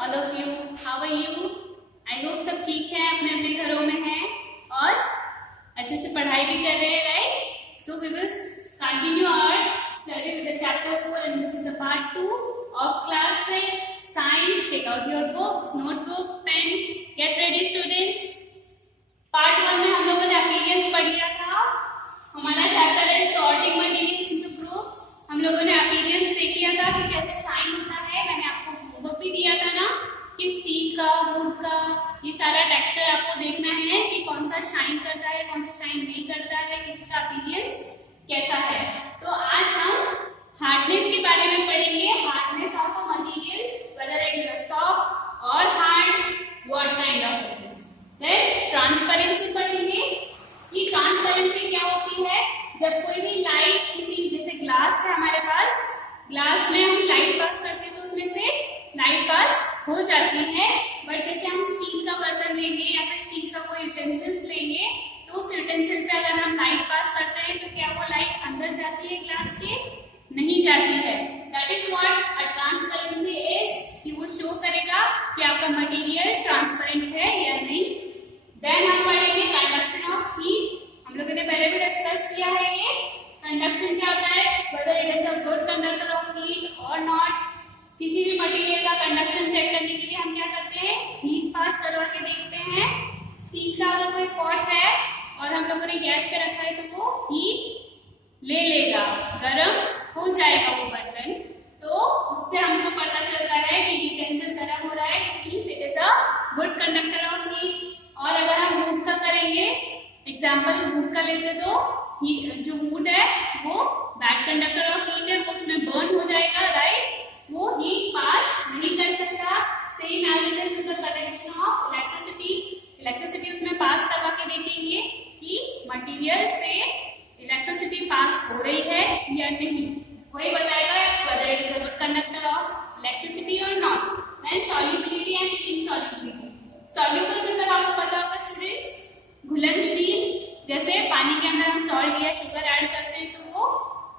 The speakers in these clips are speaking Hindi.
All of you, how are you? I hope सब ठीक है, अपने अपने घरों में हैं और अच्छे से पढ़ाई भी कर रहे हैं, right? So we will continue our study with the chapter 4 and this is the part 2 of class 6 science. Take out your book, notebook, pen, get ready students. Part 1 में हम लोगों ने अपीयरेंस पढ़ लिया था. हमारा चैप्टर है सॉर्टिंग मटेरियल्स इनटू ग्रुप्स. हम लोगों ने अपीयरेंस देख लिया था कि कैसे शाइन होता है. मैंने आपको होमवर्क भी दिया था ना कि स्टील का, वुड का, ये सारा टेक्सचर आपको देखना है कि कौन सा शाइन करता है, कौन सा शाइन नहीं करता है, किसका अपीयरेंस कैसा है. तो आज हम हार्डनेस के बारे में पढ़ेंगे. Hardness of a material, whether it is a soft और hard, what kind of it is. Then transparency पढ़ेंगे कि ट्रांसपेरेंसी क्या होती है. जब कोई भी लाइट किसी, जैसे ग्लास है हमारे पास, ग्लास में हम लाइट पास करते हैं तो उसमें से लाइट पास हो जाती है. बट जैसे हम स्टील का बर्तन लेंगे या फिर स्टील का कोई यूटेंसिल्स लेंगे तो उस यूटेंसिल पे अगर हम लाइट पास करते हैं तो क्या वो लाइट अंदर जाती है ग्लास के? नहीं जाती है. That is what a transparency is, कि वो शो करेगा कि आपका मटेरियल ट्रांसपेरेंट है या नहीं. देन हम पढ़ेंगे कंडक्शन ऑफ हीट. हम लोगों ने पहले भी डिस्कस किया है ये कंडक्शन क्या होता है, weather it is a good conductor of heat और नॉट. किसी भी मटेरियल का कंडक्शन चेक करने के लिए हम क्या करते हैं, हीट पास करवा के देखते हैं. स्टील का अगर कोई पॉट है और हम लोगों ने गैस पे रखा है तो वो हीट ले लेगा, गर्म हो जाएगा वो बर्तन. तो उससे हमको पता चलता है कि यूटेंसिल गर्म हो रहा है, means it is a good conductor of heat. और अगर हम वुड का करेंगे, एग्जाम्पल वुड का लेते तो जो वुड है वो बैड कंडक्टर ऑफ हीट है, वो उसमें बर्न हो जाएगा, राइट? वो हीट पास नहीं कर सकता. Same as it is with the conduction of electricity. Electricity उसमें पास करवा के देखेंगे कि मटेरियल से इलेक्ट्रिसिटी पास हो रही है या नहीं. वही बताएगा whether it is a good conductor of electricity or not. Then solubility and insolubility. Soluble मतलब आपको पता होगा स्टूडेंट्स, घुलनशील. जैसे पानी के अंदर हम सॉल्ट या शुगर ऐड करते हैं तो वो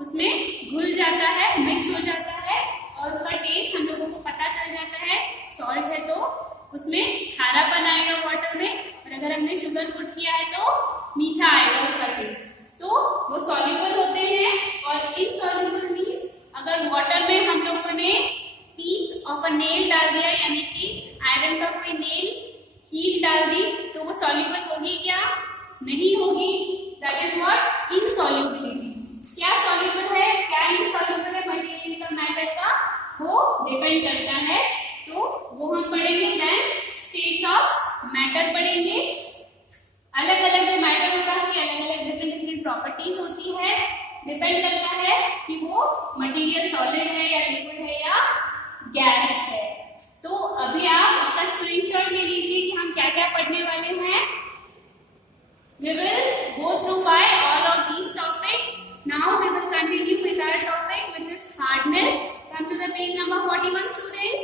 उसमें घुल जाता है, मिक्स हो जाता है और उसका टेस्ट हम लोगों को पता चल जाता है. सॉल्ट है तो उसमें खारापन आएगा वाटर में, और अगर हमने शुगर पुट किया है तो मीठा आएगा उसका टेस्ट. तो वो सॉल्युबल होते हैं. और इनसॉल्युबल मींस अगर वाटर में हम लोगों ने पीस ऑफ अ नेल डाल दिया, यानी कि आयरन का कोई नेल कील डाल दी, तो वो सॉल्युबल होगी क्या? नहीं होगी. That is what इनसॉल्युबिलिटी. क्या सॉल्युबल है, क्या इनसॉल्युबल है मटेरियल का, मैटर का, वो डिपेंड करता है. तो वो हम पढ़ेंगे. देन स्टेट्स ऑफ मैटर पढ़ेंगे. अलग अलग जो मैटर होता है उसकी अलग अलग डिफरेंट प्रॉपर्टीज होती है. डिपेंड करता है कि वो मटेरियल सॉलिड है या लिक्विड है या गैस है. तो अभी आप इसका स्क्रीनशॉट ले लीजिए कि हम क्या क्या पढ़ने वाले हैं. We will go through by all of these topics. Now we will continue with our topic which is hardness. Come to the page number 41 students.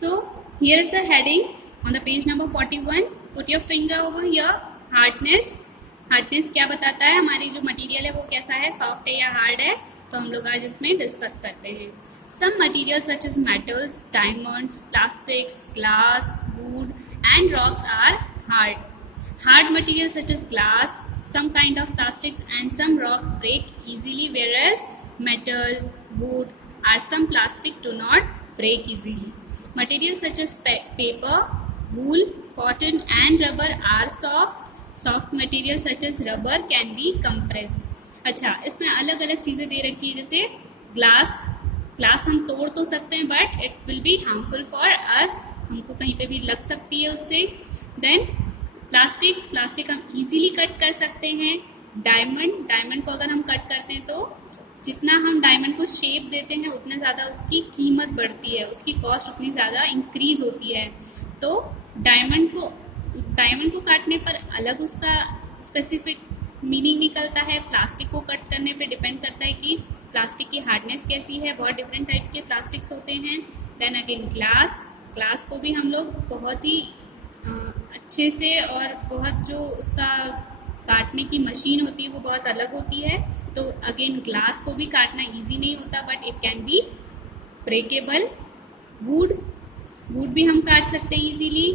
So here is the heading on the page number 41. Put your finger over here. Hardness. Hardness क्या बताता है, हमारी जो मटेरियल है वो कैसा है, सॉफ्ट है या हार्ड है. तो हम लोग आज इसमें डिस्कस करते हैं. Some materials such as metals, diamonds, plastics, glass, wood and rocks are hard. Hard materials such as glass, some kind of plastics and some rock break easily, whereas metal, wood or some plastic do not break easily. Materials such as paper, wool, cotton and rubber are soft. Soft materials such as rubber can be compressed. अच्छा, इसमें अलग अलग चीज़ें दे रखी है. जैसे ग्लास हम तोड़ तो सकते हैं but it will be harmful for us, हमको कहीं पे भी लग सकती है उससे. देन प्लास्टिक हम इजीली कट कर सकते हैं. डायमंड को अगर हम कट करते हैं तो जितना हम डायमंड को शेप देते हैं उतना ज़्यादा उसकी कीमत बढ़ती है, उसकी कॉस्ट उतनी ज़्यादा इंक्रीज होती है. तो डायमंड को काटने पर अलग उसका स्पेसिफिक मीनिंग निकलता है. प्लास्टिक को कट करने पे डिपेंड करता है कि प्लास्टिक की हार्डनेस कैसी है. बहुत डिफरेंट टाइप के प्लास्टिक्स होते हैं. देन अगेन ग्लास को भी हम लोग बहुत ही अच्छे से, और बहुत जो उसका काटने की मशीन होती है वो बहुत अलग होती है. तो अगेन ग्लास को भी काटना इजी नहीं होता but it can B breakable. Would भी हम काट सकते हैं इजीली।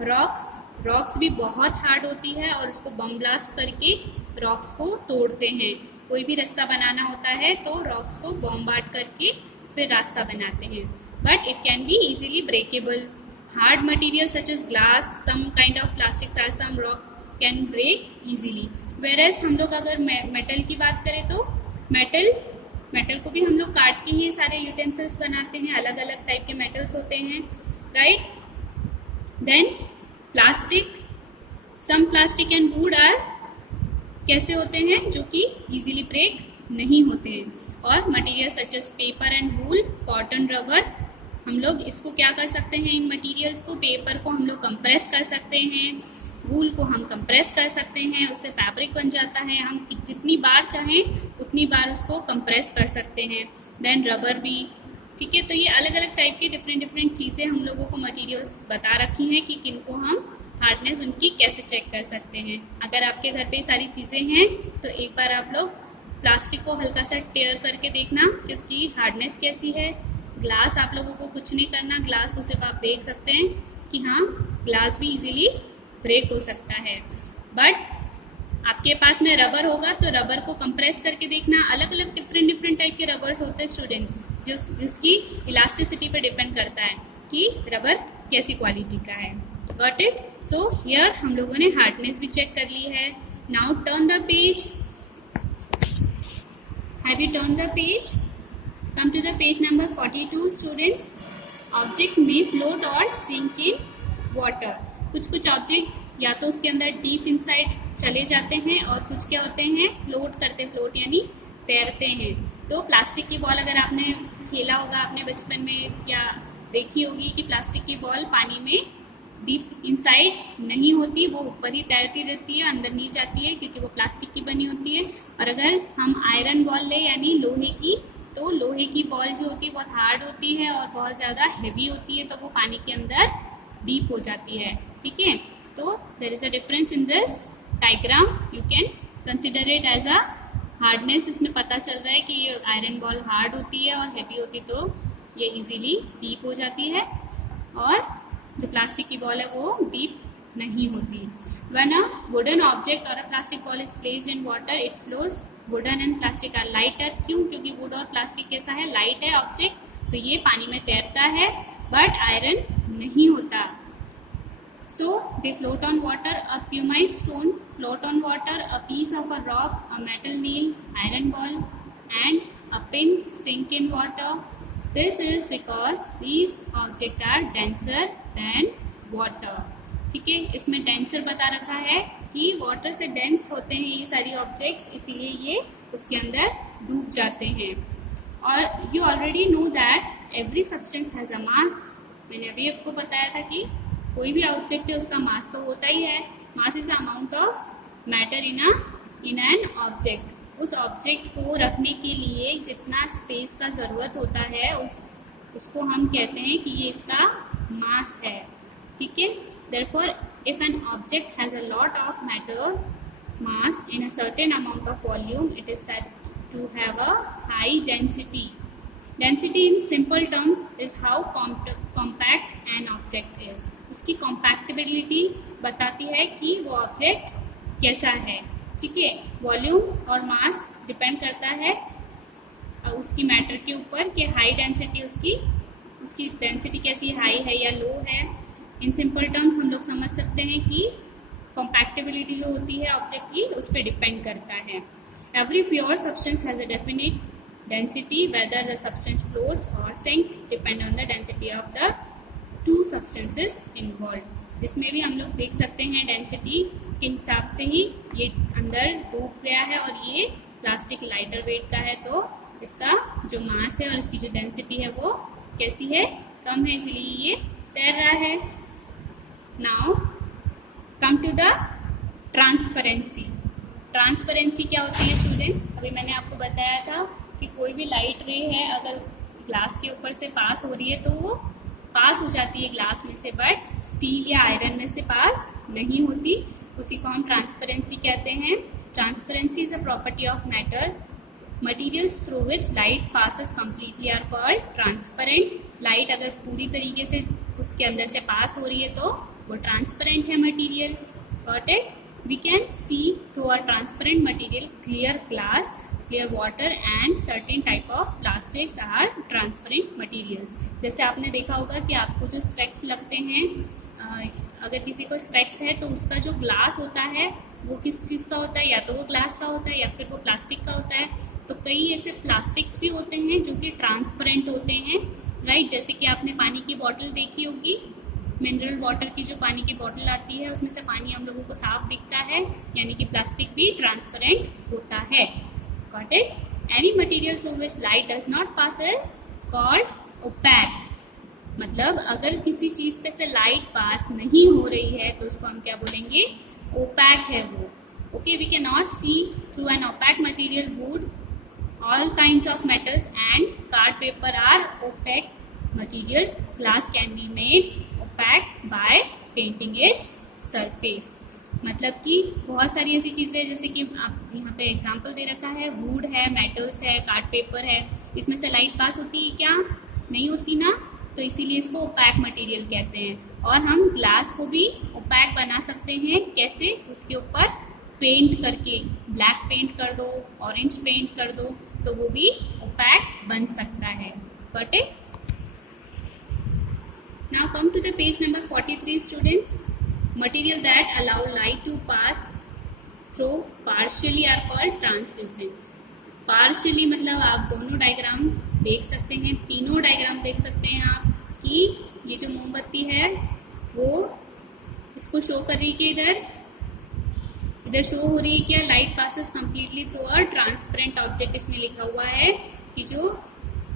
रॉक्स भी बहुत हार्ड होती है और उसको बम ब्लास्ट करके रॉक्स को तोड़ते हैं। कोई भी रास्ता बनाना होता है तो रॉक्स को बॉम्बार्ड करके फिर रास्ता बनाते हैं, but it can be easily breakable. Hard material such as glass, some kind of plastics और some rock can break easily. Whereas हम लोग अगर मेटल की बात करें तो मेटल को भी हम लोग काट के ही सारे यूटेंसिल्स बनाते हैं। अलग अलग टाइप के मेटल्स होते हैं, right. Then plastic, some plastic and wood are कैसे होते हैं, जो कि इजीली ब्रेक नहीं होते हैं। और material such as paper and wool, cotton, rubber, हम लोग इसको क्या कर सकते हैं, इन मटेरियल्स को, पेपर को हम लोग कंप्रेस कर सकते हैं, वूल को हम कंप्रेस कर सकते हैं, उससे फैब्रिक बन जाता है। हम जितनी बार चाहें उतनी बार उसको कंप्रेस कर सकते हैं। देन रबर भी, ठीक है। तो ये अलग अलग टाइप की डिफरेंट चीज़ें हम लोगों को मटेरियल्स बता रखी हैं कि किनको हम हार्डनेस उनकी कैसे चेक कर सकते हैं। अगर आपके घर पे सारी चीज़ें हैं तो एक बार आप लोग प्लास्टिक को हल्का सा टेयर करके देखना कि उसकी हार्डनेस कैसी है। ग्लास आप लोगों को कुछ नहीं करना, ग्लास को सिर्फ आप देख सकते हैं कि हाँ ग्लास भी इजीली ब्रेक हो सकता है। बट आपके पास में रबर होगा तो रबर को कंप्रेस करके देखना। अलग अलग डिफरेंट टाइप के रबर्स होते हैं स्टूडेंट्स, जिसकी इलास्टिसिटी पे डिपेंड करता है कि रबर कैसी क्वालिटी का है। Got it? सो हियर हम लोगों ने हार्डनेस भी चेक कर ली है। Now turn the page. Have you turn the page? Come to the page number 42 students. Object में फ्लोट और सिंक इन वाटर। कुछ ऑब्जेक्ट या तो उसके अंदर डीप इनसाइड चले जाते हैं और कुछ क्या होते हैं, फ्लोट यानी तैरते हैं। तो प्लास्टिक की बॉल अगर आपने खेला होगा अपने बचपन में या देखी होगी कि प्लास्टिक की बॉल पानी में डीप इनसाइड नहीं होती, वो ऊपर ही तैरती रहती है, अंदर नहीं जाती है क्योंकि वो प्लास्टिक की बनी होती है। और अगर हम आयरन बॉल ले यानी लोहे की, तो लोहे की बॉल जो होती है बहुत हार्ड होती है और बहुत ज़्यादा हैवी होती है, तो वो पानी के अंदर डीप हो जाती है, ठीक है। तो there is a difference in this diagram, you can consider it as a hardness. इसमें पता चल रहा है कि ये आयरन बॉल हार्ड होती है और हैवी होती, तो ये इजीली डीप हो जाती है, और जो प्लास्टिक की बॉल है वो डीप नहीं होती। व्हेन अ वुडन ऑब्जेक्ट और a plastic ball is placed in water it flows. Wooden and plastic are lighter. क्यों? क्योंकि वुड और प्लास्टिक कैसा है, लाइट है ऑब्जेक्ट, तो ये पानी में तैरता है, बट आयरन नहीं होता। So they float on water. A pumice stone float on water. A piece of a rock, a metal nail, iron ball, and a pin sink in water. This is because these objects are denser than water. ठीक है, इसमें डेंसर बता रखा है कि वाटर से डेंस होते हैं ये सारी ऑब्जेक्ट्स, इसीलिए ये उसके अंदर डूब जाते हैं। और you already know that every substance has a mass. मैंने अभी आपको बताया था कि कोई भी ऑब्जेक्ट है उसका मास तो होता ही है। Mass is amount of matter in an object. उस ऑब्जेक्ट को रखने के लिए जितना स्पेस का ज़रूरत होता है उसको हम कहते हैं कि ये इसका मास है, ठीक है। Therefore if an object has a lot of matter mass in a certain amount of volume it is said to have a high density. Density in simple terms is how compact an object is. उसकी compactability बताती है कि वो ऑब्जेक्ट कैसा है, ठीक है। वॉल्यूम और मास डिपेंड करता है उसकी मैटर के ऊपर कि हाई डेंसिटी उसकी डेंसिटी कैसी, हाई है या लो है। इन सिंपल टर्म्स हम लोग समझ सकते हैं कि compactability जो होती है ऑब्जेक्ट की उस पर डिपेंड करता है। Every pure substance has a definite density, whether the substance floats or sinks depend on the density of the two substances involved. इसमें भी हम लोग देख सकते हैं डेंसिटी के हिसाब से ही ये अंदर डूब गया है और ये प्लास्टिक लाइटर वेट का है, तो इसका जो मास है और इसकी जो डेंसिटी है वो कैसी है, कम है, इसलिए ये तैर रहा है। Now come to the transparency. Transparency क्या होती है स्टूडेंट्स? अभी मैंने आपको बताया था कि कोई भी लाइट रे है अगर ग्लास के ऊपर से पास हो रही है तो वो पास हो जाती है ग्लास में से, बट स्टील या आयरन में से पास नहीं होती। उसी को हम ट्रांसपेरेंसी कहते हैं। Transparency is a property of matter materials through which light passes completely are called transparent. Light अगर पूरी तरीके से उसके अंदर से पास हो रही है तो वो ट्रांसपेरेंट है material. Got it? We can see through a transparent material clear glass, clear water and certain type of plastics are transparent materials. जैसे आपने देखा होगा कि आपको जो स्पेक्स लगते हैं, अगर किसी को स्पेक्स है तो उसका जो ग्लास होता है वो किस चीज़ का होता है, या तो वो ग्लास का होता है या फिर वो प्लास्टिक का होता है. तो कई ऐसे प्लास्टिक्स भी होते हैं जो कि ट्रांसपेरेंट होते हैं, राइट. जैसे कि आपने पानी की बॉटल देखी होगी, मिनरल वाटर की जो पानी की बॉटल आती है उसमें से पानी हम लोगों को साफ दिखता है, यानी कि प्लास्टिक भी ट्रांसपेरेंट होता है. Got it? Any material through which light does not pass is called opaque. मतलब अगर किसी चीज़ पे से लाइट पास नहीं हो रही है तो उसको हम क्या बोलेंगे? ओपैक है वो. Okay, we can not see through an opaque material. Wood, all kinds of metals and card paper are opaque material. Glass can be made opaque by painting its surface. मतलब कि बहुत सारी ऐसी चीज़ें, जैसे कि आप यहाँ पे एग्जांपल दे रखा है, वुड है, मेटल्स है, कार्ड पेपर है, इसमें से लाइट पास होती है क्या? नहीं होती ना. तो इसीलिए इसको ओपैक मटेरियल कहते हैं. और हम ग्लास को भी ओपैक बना सकते हैं. कैसे? उसके ऊपर पेंट करके, ब्लैक पेंट कर दो, ऑरेंज पेंट कर दो, तो वो भी ओपैक बन सकता है. Got it? Now come to the page number 43 students. Material that allow light to pass through partially are called translucent. Partially मतलब आप दोनों डायग्राम देख सकते हैं, तीनों डायग्राम देख सकते हैं आप कि ये जो मोमबत्ती है वो इसको शो कर रही है कि इधर शो हो रही है क्या? Light passes completely through a transparent object. इसमें लिखा हुआ है कि जो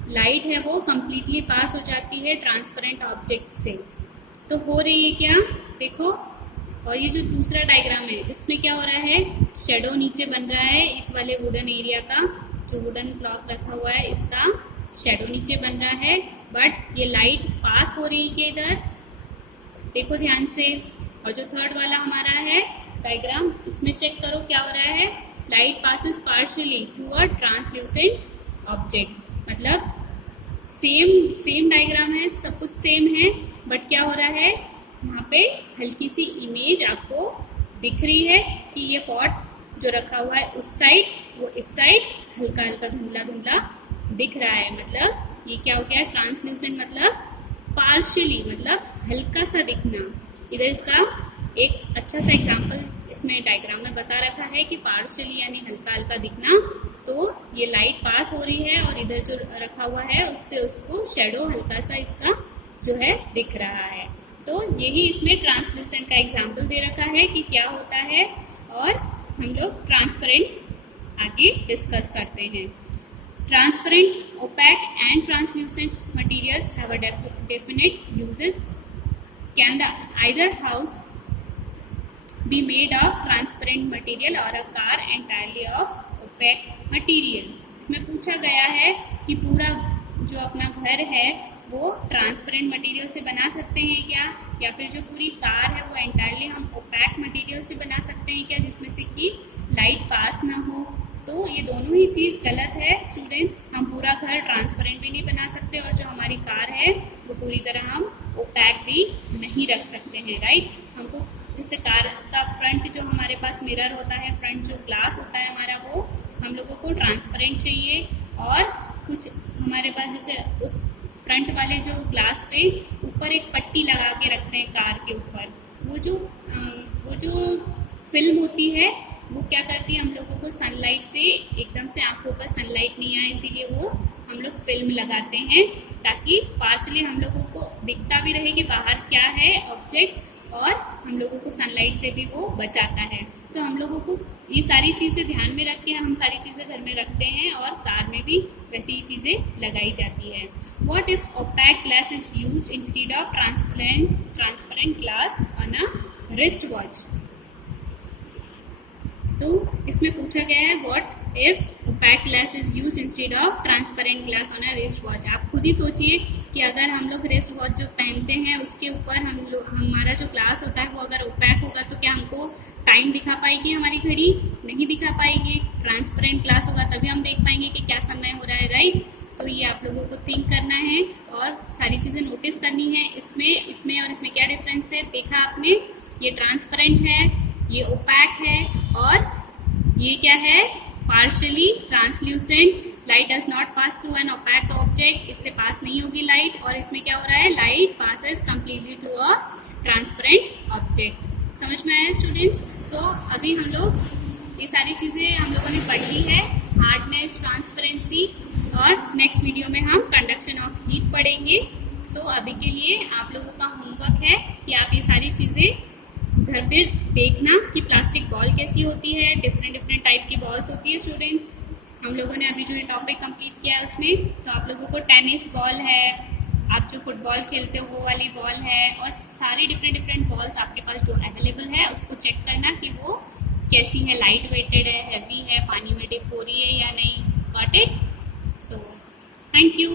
लाइट है वो कम्प्लीटली पास हो जाती है ट्रांसपेरेंट ऑब्जेक्ट से. तो हो रही है क्या? देखो. और ये जो दूसरा डायग्राम है इसमें क्या हो रहा है? शेडो नीचे बन रहा है इस वाले वुडन एरिया का, जो वुडन ब्लॉक रखा हुआ है इसका शेडो नीचे बन रहा है. बट ये लाइट पास हो रही है इधर, देखो ध्यान से. और जो थर्ड वाला हमारा है डायग्राम, इसमें चेक करो क्या हो रहा है? Light passes partially through a translucent object. मतलब सेम डायग्राम है, सब कुछ सेम है, बट क्या हो रहा है? यहाँ पे हल्की सी इमेज आपको दिख रही है कि ये पॉट जो रखा हुआ है उस साइड, वो इस साइड हल्का हल्का धुंधला धुंधला दिख रहा है. मतलब ये क्या हो गया? ट्रांसल्यूसेंट मतलब पार्शियली, मतलब हल्का सा दिखना. इधर इसका एक अच्छा सा एग्जाम्पल इसमें डायग्राम में बता रखा है कि पार्शियली यानी हल्का हल्का दिखना. तो ये लाइट पास हो रही है और इधर जो रखा हुआ है उससे उसको शेडो हल्का सा इसका जो है दिख रहा है. तो यही इसमें ट्रांसल्यूसेंट का एग्जाम्पल दे रखा है कि क्या होता है. और हम लोग ट्रांसपेरेंट आगे डिस्कस करते हैं. Transparent, opaque and translucent materials have a definite uses. Can the either house be made of transparent material or a car entirely of opaque material? इसमें पूछा गया है कि पूरा जो अपना घर है वो ट्रांसपेरेंट मटेरियल से बना सकते हैं क्या, या फिर जो पूरी कार है वो एंटायरली हम ओपैक मटेरियल से बना सकते हैं क्या, जिसमें से कि लाइट पास ना हो. तो ये दोनों ही चीज़ गलत है स्टूडेंट्स. हम पूरा घर ट्रांसपेरेंट भी नहीं बना सकते और जो हमारी कार है वो पूरी तरह हम ओपैक भी नहीं रख सकते हैं, राइट. हमको जैसे कार का फ्रंट जो हमारे पास मिरर होता है, फ्रंट जो ग्लास होता है हमारा, वो हम लोगों को ट्रांसपेरेंट चाहिए. और कुछ हमारे पास जैसे उस फ्रंट वाले जो ग्लास पे ऊपर एक पट्टी लगा के रखते हैं कार के ऊपर, वो जो फिल्म होती है वो क्या करती है, हम लोगों को सनलाइट से एकदम से आंखों पर सनलाइट नहीं आए, इसीलिए वो हम लोग फिल्म लगाते हैं ताकि पार्शली हम लोगों को दिखता भी रहे कि बाहर क्या है ऑब्जेक्ट, और हम लोगों को सनलाइट से भी वो बचाता है. तो हम लोगों को ये सारी चीज़ें ध्यान में रख के हम सारी चीज़ें घर में रखते हैं और कार में भी वैसी ही चीज़ें लगाई जाती है. What if opaque glass is used instead of transparent glass on a wrist watch? तो इसमें पूछा गया है what if opaque glass is used instead of transparent glass on a wrist watch. आप खुद ही सोचिए कि अगर हम लोग रिस्ट वॉच जो पहनते हैं उसके ऊपर हमारा जो ग्लास होता है वो अगर ओपैक होगा तो क्या हमको टाइम दिखा पाएगी हमारी घड़ी? नहीं दिखा पाएगी। ट्रांसपेरेंट ग्लास होगा तभी हम देख पाएंगे कि क्या समय हो रहा है, राइट? तो ये आप लोगों को थिंक करना है और सारी चीज़ें नोटिस करनी है। इसमें और इसमें क्या डिफरेंस है देखा आपने? ये ट्रांसपेरेंट है, ये ओपैक है, और ये क्या है? Partially translucent. Light does not pass through an opaque object, इससे पास नहीं होगी लाइट। और इसमें क्या हो रहा है? Light passes completely through a transparent object. समझ में आया स्टूडेंट्स? सो अभी हम लोग ये सारी चीज़ें हम लोगों ने पढ़ ली है, हार्डनेस, ट्रांसपेरेंसी, और नेक्स्ट वीडियो में हम कंडक्शन ऑफ हीट पढ़ेंगे। सो अभी के लिए आप लोगों का होमवर्क है कि आप ये सारी चीज़ें घर पे देखना कि प्लास्टिक बॉल कैसी होती है, डिफरेंट टाइप की बॉल्स होती है स्टूडेंट्स। हम लोगों ने अभी जो ये टॉपिक कंप्लीट किया है उसमें तो आप लोगों को टेनिस बॉल है, आप जो फुटबॉल खेलते हो वो वाली बॉल है, और सारी डिफरेंट बॉल्स आपके पास जो अवेलेबल है उसको चेक करना कि वो कैसी है, लाइट वेटेड है, हैवी है, पानी में डिप हो रही है या नहीं। Got it? So thank you.